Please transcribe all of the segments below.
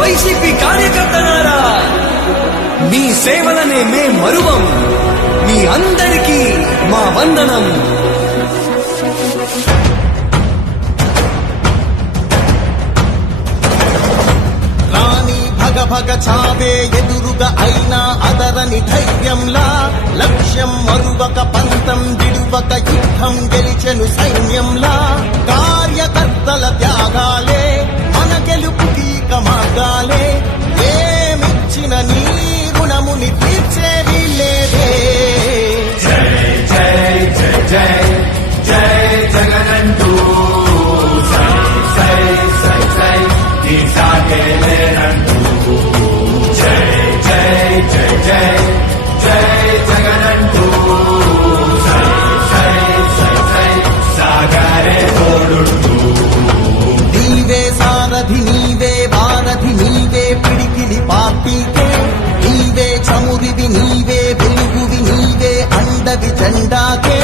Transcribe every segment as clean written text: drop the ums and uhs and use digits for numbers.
YCP కార్యకర్తలారా, మీ సేవలనే మే మరువం. మీ అందరికీ మా వందనం. భగ చావే ఎదురుగా అయినా అదరని ధైర్యంలా, లక్ష్యం మరువక పంతం విడువక యుద్ధం గెలిచెను సైన్యంలా. కార్యకర్తల త్యాగాలే మన గెలుపుకీక మార్గాలే. ఏమిచ్చిన నీ రుణముని తీర్చేది లేదే. జై జై జై జై జై జగనంటూ సై సై సై సై తీసాగేలేనంటూ. జై జై జై జై జై జగనంటూ సై సై సై సై సాగరే తోడుంటూ. నీవే సారథి నీవే వారధి నీవే పిడికిలి పార్టీకే. నీవే చమురివి నీవే వెలుగువి నీవే అండవి జెండాకే.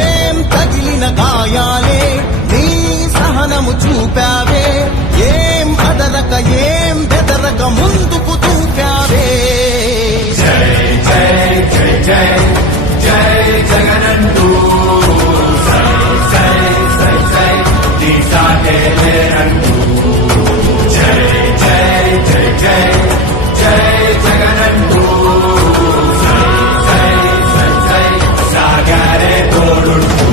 ఏం తగిలిన గాయాలే నీ సహనము చూపావే. ఏం అదరక ఏం బెదరక ముందుకు దూకావే. జై జై జై జై జై జగనంటూ సై సై సై సై తీసాగేలేనంటూ. జై జై జై జై జై జగనంటూ సై సై సై సై సాగరే తోడుంటూ.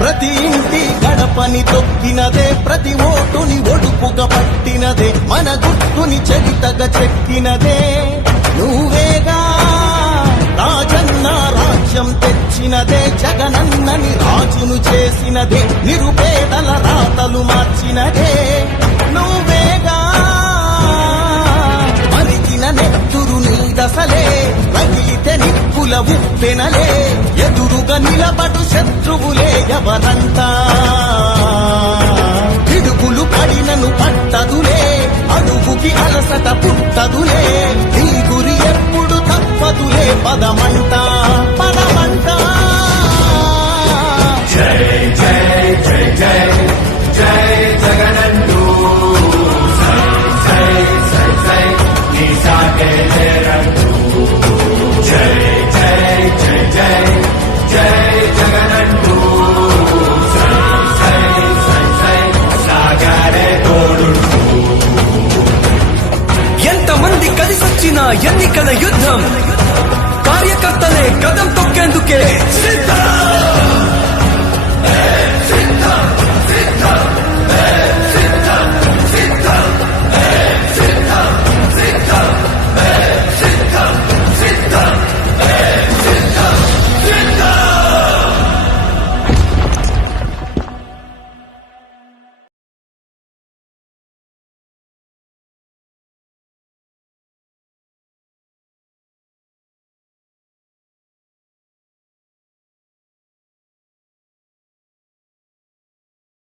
ప్రతి ఇంటి గడపని తొక్కినదే, ప్రతి ఓటుని ఒడుపుగా పట్టినదే, మన గుర్తుని చరితగా చెక్కినదే నువ్వేగా. రాజన్న రాజ్యం తెచ్చినదే, జగనన్నని రాజును చేసినదే, నిరుపేదల రాతలు మార్చినదే నువ్వేగా. మరిగిన నెత్తురు నీ దశలే, రగిలితే నిప్పుల ఉప్పెనలే. ఎదురుగా నిలబడు శత్రువులే ఎవరంతా. పిడుగులు పడినను పట్టదులే, అడుగుకి అలసట పుట్టదులే. నీ గురి ఎప్పుడు తప్పదులే, పదమంట పదమంట. జై